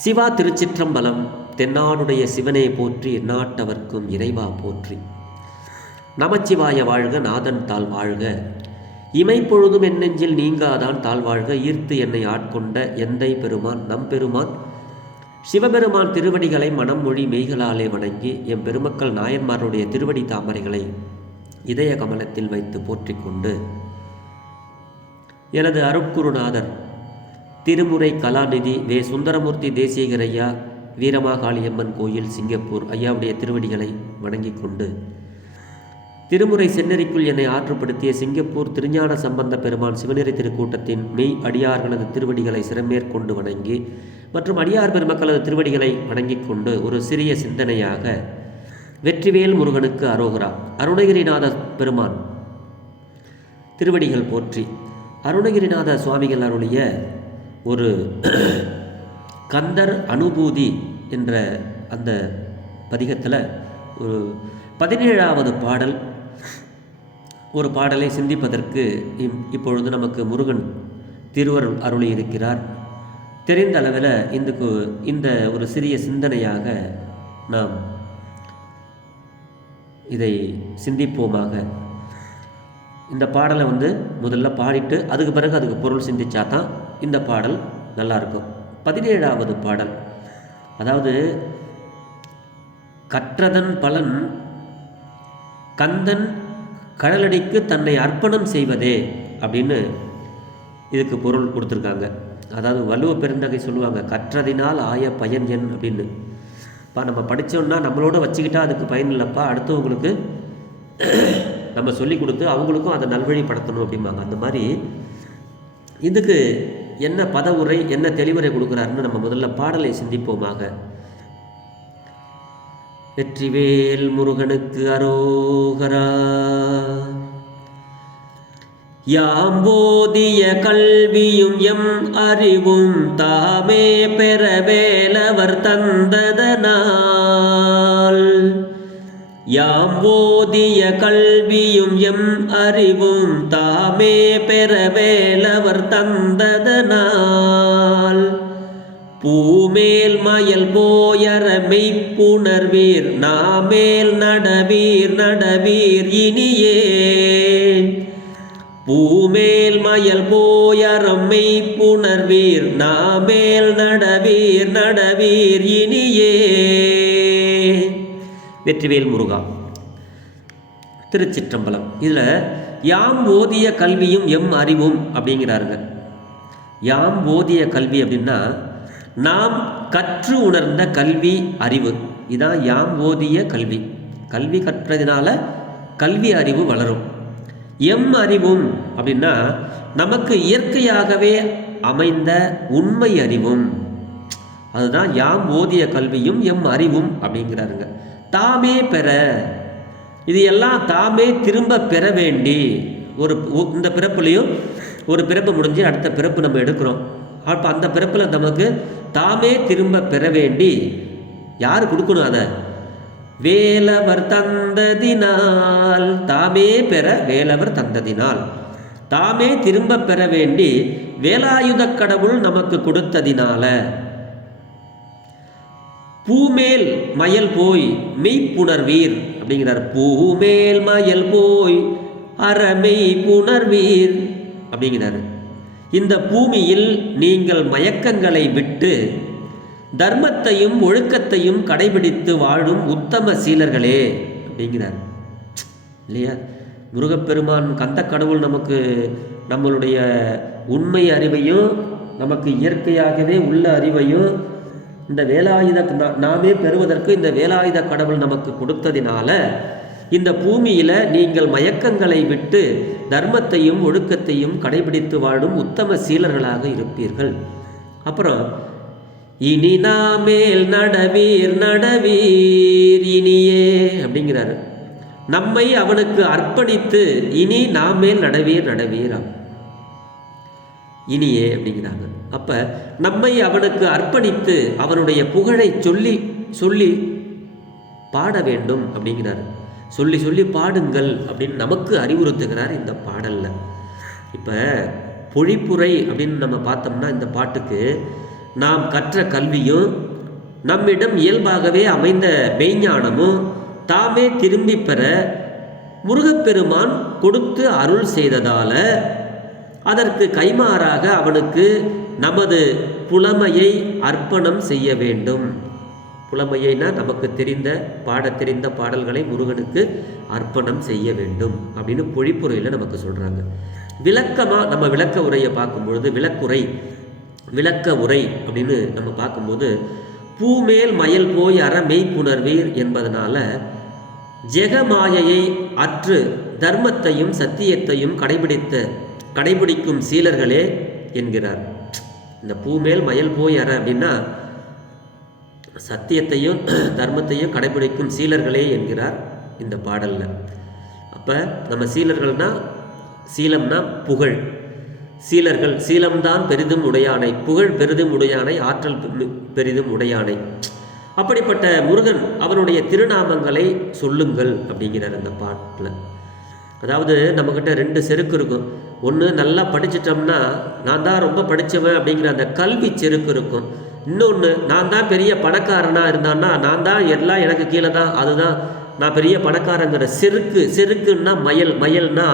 சிவா திருச்சிற்றம்பலம். தென்னாடுடைய சிவனே போற்றி, எந்நாட்டவர்க்கும் இறைவா போற்றி. நமச்சிவாய வாழ்க, நாதன் தாழ் வாழ்க. இமைப்பொழுதும் என் நெஞ்சில் நீங்காதான் தாழ்வாழ்க. ஈர்த்து என்னை ஆட்கொண்ட எந்தை பெருமான் நம் பெருமான் சிவபெருமான் திருவடிகளை மனம் மொழி மெய்களாலே வணங்கி எம் பெருமக்கள் நாயன்மாருடைய திருவடி தாமரைகளை இதய கமலத்தில் வைத்து போற்றிக் கொண்டு எனது அருட்குருநாதர் திருமுறை கலாநிதி வே சுந்தரமூர்த்தி தேசிகர் ஐயா, வீரமாகாளியம்மன் கோயில், சிங்கப்பூர் ஐயாவுடைய திருவடிகளை வணங்கி கொண்டு திருமுறை செந்நெறிக்குள் என்னை ஆற்றுப்படுத்திய சிங்கப்பூர் திருஞான சம்பந்த பெருமான் சிவநெறி திருக்கூட்டத்தின் மெய் அடியார்களது திருவடிகளை சிறமேற்கொண்டு வணங்கி மற்றும் அடியார் பெருமக்களது திருவடிகளை வணங்கிக் கொண்டு ஒரு சிறிய சிந்தனையாக வெற்றிவேல் முருகனுக்கு அரோகரா. அருணகிரிநாத பெருமான் திருவடிகள் போற்றி. அருணகிரிநாத சுவாமிகள் அருளிய ஒரு கந்தர் அனுபூதி என்ற அந்த பதிகத்தில் ஒரு 17வது பாடல், ஒரு பாடலை சிந்திப்பதற்கு இப்பொழுது நமக்கு முருகன் திருவருள் அருளி இருக்கிறார். தெரிந்த அளவில் இந்த ஒரு சிறிய சிந்தனையாக நாம் இதை சிந்திப்போமாக. இந்த பாடலை முதல்ல பாடிட்டு அதுக்கு பிறகு அதுக்கு பொருள் சிந்திச்சா தான் இந்த பாடல் நல்லாயிருக்கும். 17வது பாடல், அதாவது கற்றதன் பலன் கந்தன் கடலடிக்கு தன்னை அர்ப்பணம் செய்வதே அப்படின்னு இதுக்கு பொருள் கொடுத்துருக்காங்க. அதாவது வள்ளுவ பெருந்தகை சொல்லுவாங்க, கற்றதினால் ஆய பயன் என் அப்படின்னு. இப்போ நம்ம படித்தோம்னா நம்மளோட வச்சுக்கிட்டா அதுக்கு பயன் இல்லைப்பா, அடுத்தவங்களுக்கு நம்ம சொல்லி கொடுத்து அவங்களுக்கும் அதை நல்வழிப்படுத்தணும் அப்படிம்பாங்க. அந்த மாதிரி இதுக்கு என்ன பதவுரை, என்ன தெளிவுரை கொடுக்குறாருன்னு நம்ம முதல்ல பாடலை சிந்திப்போமாக. வெற்றிவேல் முருகனுக்கு அரோகரா. யாம்போதிய கல்வியும் எம் அறிவும் தாமே பெற வேலவர் தந்ததனால். யாம்போதிய கல்வியும் எம் அறிவும் தாமே பெற வேலவர் தந்ததனால். பூமேல் மயல் போயற மெய்ப்புணர்வீர் நாமேல் நடவீர் நடவீர் இனியே. பூமேல் மயல் போயறம் மெய்ப்புணர்வீர் நாமேல் நடவீர் நடவீர் இனியே. வெற்றிவேல் முருகா. திருச்சிற்றம்பலம். இதில் யாம் ஓதிய கல்வியும் எம் அறிவும் அப்படிங்கிறாருங்க. யாம் ஓதிய கல்வி அப்படின்னா நாம் கற்று உணர்ந்த கல்வி அறிவு, இதான் யாம் ஓதிய கல்வி. கல்வி கற்றதினால கல்வி அறிவு வளரும். எம் அறிவும் அப்படின்னா நமக்கு இயற்கையாகவே அமைந்த உண்மை அறிவும், அதுதான் யாம் ஓதிய கல்வியும் எம் அறிவும் அப்படிங்கிறாருங்க. தாமே பெற, இது எல்லாம் தாமே திரும்ப பெற வேண்டி, இந்த பிறப்புலையும் ஒரு பிறப்பு முடிஞ்சு அடுத்த பிறப்பு நம்ம எடுக்கிறோம். அப்போ அந்த பிறப்பில் நமக்கு தாமே திரும்ப பெற வேண்டி யார் கொடுக்கணும்? அதை வேலவர் தந்ததினால். தாமே பெற வேலவர் தந்ததினால், தாமே திரும்ப பெற வேண்டி வேலாயுத கடவுள் நமக்கு கொடுத்ததினால. பூமேல் மயல் போய் மெய்ப்புணர்வீர் அப்படிங்கிறார். பூமேல் மயல் போய் அறமெய் புணர்வீர் அப்படிங்கிறார். இந்த பூமியில் நீங்கள் மயக்கங்களை விட்டு தர்மத்தையும் ஒழுக்கத்தையும் கடைபிடித்து வாழும் உத்தம சீலர்களே அப்படிங்கிறார் இல்லையா? முருகப்பெருமான் கந்த கடவுள் நமக்கு நம்மளுடைய உண்மை அறிவையும் நமக்கு இயற்கையாகவே உள்ள அறிவையும் இந்த வேலாயுத நாமே பெறுவதற்கு இந்த வேலாயுத கடவுள் நமக்கு கொடுத்ததினால இந்த பூமியில் நீங்கள் மயக்கங்களை விட்டு தர்மத்தையும் ஒழுக்கத்தையும் கடைபிடித்து வாழும் உத்தம சீலர்களாக இருப்பீர்கள். அப்புறம் இனி நாமேல் நடவீர் நடவீர் இனியே அப்படிங்கிறாரு. நம்மை அவனுக்கு அர்ப்பணித்து இனி நாமேல் நடவீர் நடவீர் இனியே அப்படிங்கிறாங்க. அப்ப நம்மை அவனுக்கு அர்ப்பணித்து அவனுடைய புகழை சொல்லி சொல்லி பாட வேண்டும் அப்படிங்கிறாரு. சொல்லி சொல்லி பாடுங்கள் அப்படின்னு நமக்கு அறிவுறுத்துகிறார் இந்த பாடல்ல. இப்போ பொழிப்புரை அப்படின்னு நம்ம பார்த்தோம்னா இந்த பாட்டுக்கு நாம் கற்ற கல்வியும் நம்மிடம் இயல்பாகவே அமைந்த மெய்ஞானமும் தாமே திரும்பி பெற முருகப்பெருமான் கொடுத்து அருள் செய்ததால அதற்கு கைமாறாக அவனுக்கு நமது புலமையை அர்ப்பணம் செய்ய வேண்டும். புலமையைனா நமக்கு தெரிந்த பாடல்களை முருகனுக்கு அர்ப்பணம் செய்ய வேண்டும் அப்படின்னு பொழிப்புரையில் நமக்கு சொல்கிறாங்க. விளக்கமாக நம்ம விளக்க உரையை பார்க்கும்பொழுது விளக்க உரை அப்படின்னு நம்ம பார்க்கும்போது பூமேல் மயல் போய் அற மெய்ப்புணர்வீர் என்பதனால ஜெகமாயையை அற்று தர்மத்தையும் சத்தியத்தையும் கடைபிடிக்கும் சீலர்களே என்கிறார். இந்த பூமேல் மயல் போய் அற அப்படின்னா சத்தியத்தையும் தர்மத்தையும் கடைபிடிக்கும் சீலர்களே என்கிறார் இந்த பாடல்ல. அப்போ நம்ம சீலர்கள்னா சீலம்னா புகழ், சீலர்கள் சீலம்தான் பெரிதும் உடையானை, புகழ் பெரிதும் உடையானை, ஆற்றல் பெரிதும் உடையானை. அப்படிப்பட்ட முருகன் அவனுடைய திருநாமங்களை சொல்லுங்கள் அப்படிங்கிறார் இந்த பாட்டில். அதாவது நம்மக்கிட்ட 2 செருக்கு இருக்கும். ஒன்று நல்லா படிச்சிட்டோம்னா நான் தான் ரொம்ப படித்தவன் அப்படிங்கிற அந்த கல்வி செருக்கு இருக்கும். இன்னொன்று நான் தான் பெரிய பணக்காரனாக இருந்தான்னா நான் தான் எல்லாம் எனக்கு கீழே தான், அதுதான் நான் பெரிய பணக்காரங்கிற செருக்குன்னா மயல்னா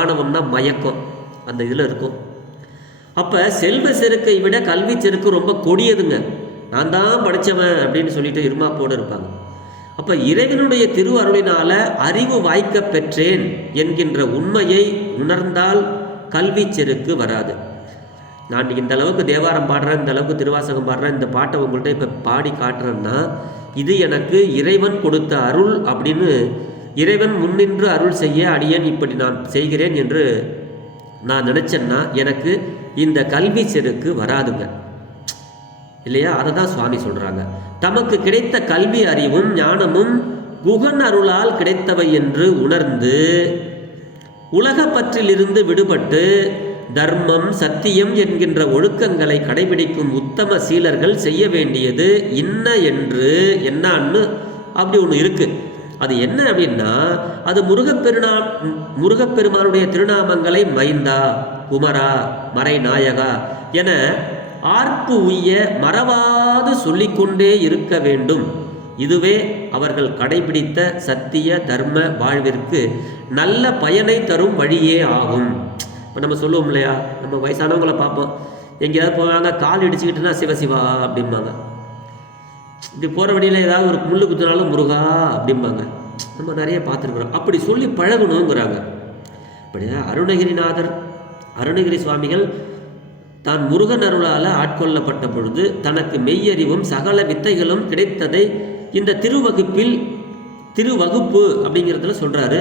ஆணவம்னா மயக்கம் அந்த இதில் இருக்கும். அப்போ செல்வ செருக்கை விட கல்வி செருக்கு ரொம்ப கொடியதுங்க. நான் தான் படித்தவன் அப்படின்னு சொல்லிட்டு இருமாப்போடு இருப்பாங்க. அப்போ இறைவனுடைய திரு அருளினால அறிவு வாய்க்க பெற்றேன் என்கின்ற உண்மையை உணர்ந்தால் கல்வி செருக்கு வராது. நான் இந்த அளவுக்கு தேவாரம் பாடுறேன், இந்த அளவுக்கு திருவாசகம் பாடுறேன், இந்த பாட்டை உங்கள்கிட்ட இப்போ பாடி காட்டுறேன்னா இது எனக்கு இறைவன் கொடுத்த அருள் அப்படின்னு இறைவன் முன்னின்று அருள் செய்ய அடியேன் இப்படி நான் செய்கிறேன் என்று நான் நினச்சேன்னா எனக்கு இந்த கல்வி செருக்கு வராதுங்க இல்லையா? அதை தான் சுவாமி சொல்கிறாங்க. தமக்கு கிடைத்த கல்வி அறிவும் ஞானமும் குகன் அருளால் கிடைத்தவை என்று உணர்ந்து உலகப்பற்றிலிருந்து விடுபட்டு தர்மம் சத்தியம் என்கின்ற ஒழுக்கங்களை கடைபிடிக்கும் உத்தம சீலர்கள் செய்ய வேண்டியது என்னான்னு அப்படி ஒன்று இருக்குது. அது என்ன அப்படின்னா அது முருகப்பெருமானுடைய திருநாமங்களை மைந்தா, குமரா, மறைநாயகா என ஆர்ப்பு உய்ய மறவாது சொல்லிக்கொண்டே இருக்க வேண்டும். இதுவே அவர்கள் கடைபிடித்த சத்திய தர்ம வாழ்விற்கு நல்ல பயனை தரும் வழியே ஆகும். இப்போ நம்ம சொல்லுவோம் இல்லையா, நம்ம வயசானவங்களை பார்ப்போம், எங்கேயாவது போவாங்க கால் இடிச்சுக்கிட்டுனா சிவசிவா அப்படிம்பாங்க. இப்படி போகிற வழியில் ஏதாவது ஒரு முள்ளு குத்தினாலும் முருகா அப்படிம்பாங்க. நம்ம நிறைய பார்த்துருக்குறோம். அப்படி சொல்லி பழகணுங்கிறாங்க. அப்படியா அருணகிரி சுவாமிகள் தான் முருகன் அருளால் ஆட்கொள்ளப்பட்ட பொழுது தனக்கு மெய்யறிவும் சகல வித்தைகளும் கிடைத்ததை இந்த திருவகுப்பு அப்படிங்கிறதுல சொல்றாரு.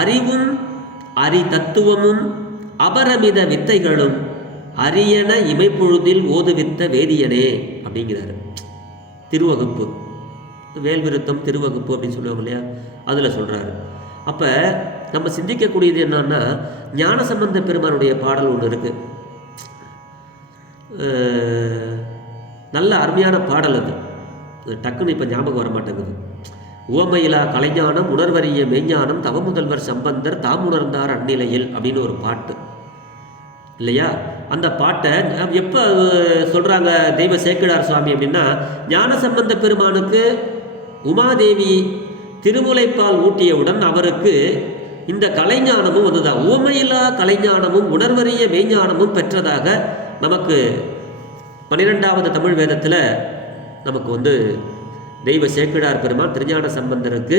அறிவும் தத்துவமும் அபரமித வித்தைகளும் அரியன இமைப்பொழுதில் ஓதுவித்த வேதியனே அப்படிங்கிறாரு. திருவகுப்பு, வேல்விருத்தம் திருவகுப்பு அப்படின்னு சொல்லுவாங்க இல்லையா, அதில் சொல்றாரு. அப்போ நம்ம சிந்திக்கக்கூடியது என்னன்னா, ஞானசம்பந்த பெருமானுடைய பாடல் ஒன்று இருக்கு, நல்ல அருமையான பாடல். அது டக்குன்னு இப்போ ஞாபகம் வர மாட்டேங்குது. உவமையிலா கலைஞானம் உணர்வறிய மெய்ஞானம் தவமுதல்வர் சம்பந்தர் தாம் உணர்ந்தார் அந்நிலையில் அப்படின்னு ஒரு பாட்டு இல்லையா? அந்த பாட்டை எப்போ சொல்கிறாங்க தெய்வ சேக்கிழார் சுவாமி அப்படின்னா, ஞானசம்பந்த பெருமானுக்கு உமாதேவி திருமுலைப்பால் ஊட்டியவுடன் அவருக்கு இந்த கலைஞானமும் வந்துதான். உவமையிலா கலைஞானமும் உணர்வறிய மெய்ஞானமும் பெற்றதாக நமக்கு 12வது தமிழ் வேதத்தில் நமக்கு தெய்வ சேக்கிழார் பெருமான் திருஞான சம்பந்தருக்கு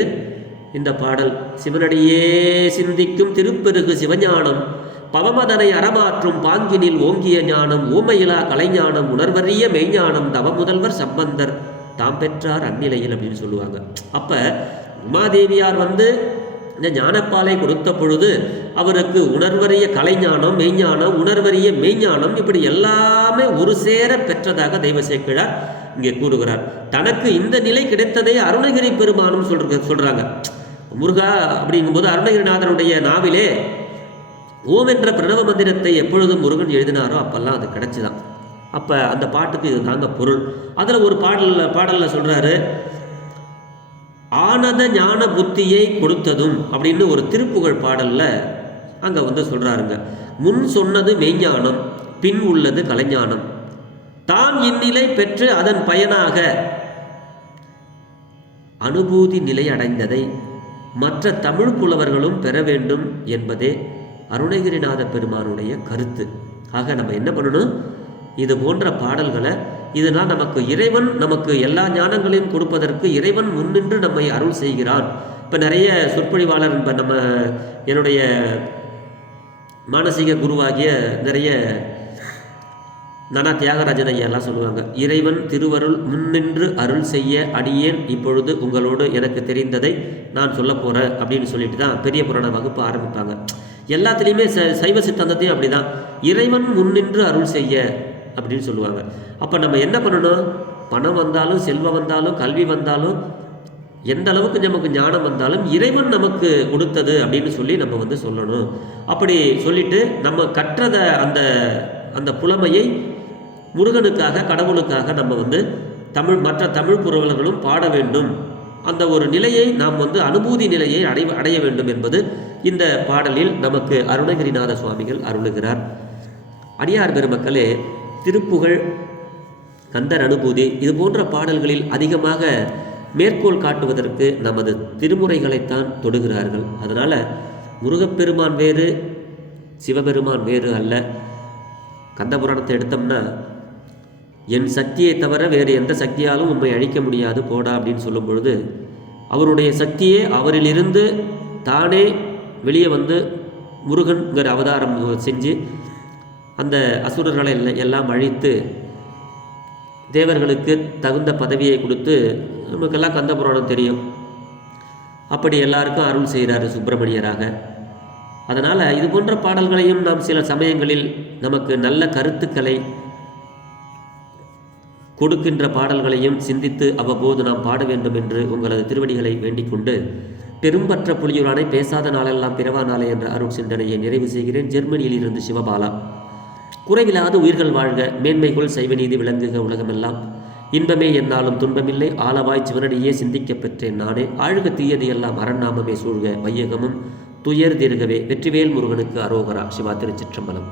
இந்த பாடல், சிவனடியே சிந்திக்கும் திருப்பெருகு சிவஞானம் பவமதனை அறமாற்றும் பாங்கினில் ஓங்கிய ஞானம் ஊமையிலா கலைஞானம் உணர்வறிய மெய்ஞானம் தவமுதல்வர் சம்பந்தர் தாம் பெற்றார் அந்நிலையில் அப்படின்னு சொல்லுவாங்க. அப்போ உமாதேவியார் இந்த ஞானப்பாலை கொடுத்த பொழுது அவருக்கு உணர்வறிய கலைஞானம் மெய்ஞானம் உணர்வறிய மெய்ஞானம் இப்படி எல்லாமே ஒரு சேர பெற்றதாக தெய்வ சேக்கிழார் இங்கே கூறுகிறார். தனக்கு இந்த நிலை கிடைத்ததை அருணகிரி பெருமானும் சொல்றாங்க. முருகா அப்படிங்கும்போது அருணகிரிநாதனுடைய நாவிலே ஓம் என்ற பிரணவ மந்திரத்தை எப்பொழுதும் முருகன் எழுதினாரோ அப்பெல்லாம் அது கிடைச்சுதான். அப்போ அந்த பாட்டுக்கு இது தாங்க பொருள். அதில் ஒரு பாடலில் சொல்கிறாரு, ஆனத ஞான புத்தியை கொடுத்ததும் அப்படின்னு ஒரு திருப்புகழ் பாடலில் அங்கே சொல்கிறாருங்க. முன் சொன்னது மெய்ஞானம், பின் உள்ளது கலைஞானம். தான் இந்நிலை பெற்று அதன் பயனாக அனுபூதி நிலை அடைந்ததை மற்ற தமிழ் புலவர்களும் பெற வேண்டும் என்பதே அருணகிரிநாத பெருமானுடைய கருத்து. ஆக நம்ம என்ன பண்ணணும், இது போன்ற பாடல்களை, இதனால் நமக்கு இறைவன் நமக்கு எல்லா ஞானங்களையும் கொடுப்பதற்கு இறைவன் முன்னின்று நம்மை அருள் செய்கிறான். இப்போ நிறைய சொற்பொழிவாளர், இப்போ நம்ம என்னுடைய மானசீக குருவாகிய நிறைய நானா தியாகராஜன் ஐயா எல்லாம் சொல்லுவாங்க, இறைவன் திருவருள் முன்னின்று அருள் செய்ய அடியேன் இப்பொழுது உங்களோடு எனக்கு தெரிந்ததை நான் சொல்ல போகிறேன் அப்படின்னு சொல்லிட்டு தான் பெரிய புராண வகுப்பு ஆரம்பிப்பாங்க. எல்லாத்துலேயுமே சைவ சித்தாந்தத்தையும் அப்படி தான், இறைவன் முன்னின்று அருள் செய்ய அப்படின்னு சொல்லுவாங்க. அப்போ நம்ம என்ன பண்ணணும், பணம் வந்தாலும் செல்வம் வந்தாலும் கல்வி வந்தாலும் எந்த அளவுக்கு நமக்கு ஞானம் வந்தாலும் இறைவன் நமக்கு கொடுத்தது அப்படின்னு சொல்லி நம்ம சொல்லணும். அப்படி சொல்லிட்டு நம்ம கற்றதை அந்த புலமையை முருகனுக்காக கடவுளுக்காக நம்ம மற்ற தமிழ் புலவர்களும் பாட வேண்டும். அந்த ஒரு நிலையை நாம் அனுபூதி நிலையை அடைய வேண்டும் என்பது இந்த பாடலில் நமக்கு அருணகிரிநாத சுவாமிகள் அருளுகிறார். அடியார் பெருமக்களே, திருப்புகழ், கந்தர் அனுபூதி இது போன்ற பாடல்களில் அதிகமாக மேற்கோள் காட்டுவதற்கு நமது திருமுறைகளைத்தான் தொடுகிறார்கள். அதனால் முருகப்பெருமான் வேறு சிவபெருமான் வேறு அல்ல. கந்தபுராணத்தை எடுத்தோம்னா, என் சக்தியை தவிர வேறு எந்த சக்தியாலும் உண்மை அழிக்க முடியாது போடா அப்படின்னு சொல்லும் பொழுது, அவருடைய சக்தியே அவரிலிருந்து தானே வெளியே முருகன்கிற அவதாரம் செஞ்சு அந்த அசுரர்களை எல்லாம் அழித்து தேவர்களுக்கு தகுந்த பதவியை கொடுத்து, நமக்கெல்லாம் கந்தபுராணம் தெரியும். அப்படி எல்லாருக்கும் அருள் செய்கிறாரு சுப்பிரமணியராக. அதனால் இது போன்ற பாடல்களையும் நாம் சில சமயங்களில் நமக்கு நல்ல கருத்துக்களை கொடுக்கின்ற பாடல்களையும் சிந்தித்து அவ்வப்போது நாம் பாட வேண்டும் என்று உங்களது திருவடிகளை வேண்டிக் கொண்டு, பெரும்பற்ற புலியூரானை பேசாத நாளெல்லாம் பிறவா நாளே என்ற அருள் சிந்தனையை நிறைவு செய்கிறேன். ஜெர்மனியில் இருந்து சிவபாலா. குறைவில்லாத உயிர்கள் வாழ்க, மேன்மைக்குள் சைவநீதி விளங்குக உலகமெல்லாம். இன்பமே என்னாலும் துன்பமில்லை, ஆலவாய் சிவனடியே சிந்திக்கப் பெற்றேன் நானே. ஆழ்க தீயது எல்லாம் அரண்நாமமே சூழ்க, வையகமும் துயர் தீர்கவே. வெற்றிவேல் முருகனுக்கு அரோகரா. சிவா. திருச்சிற்றம்பலம்.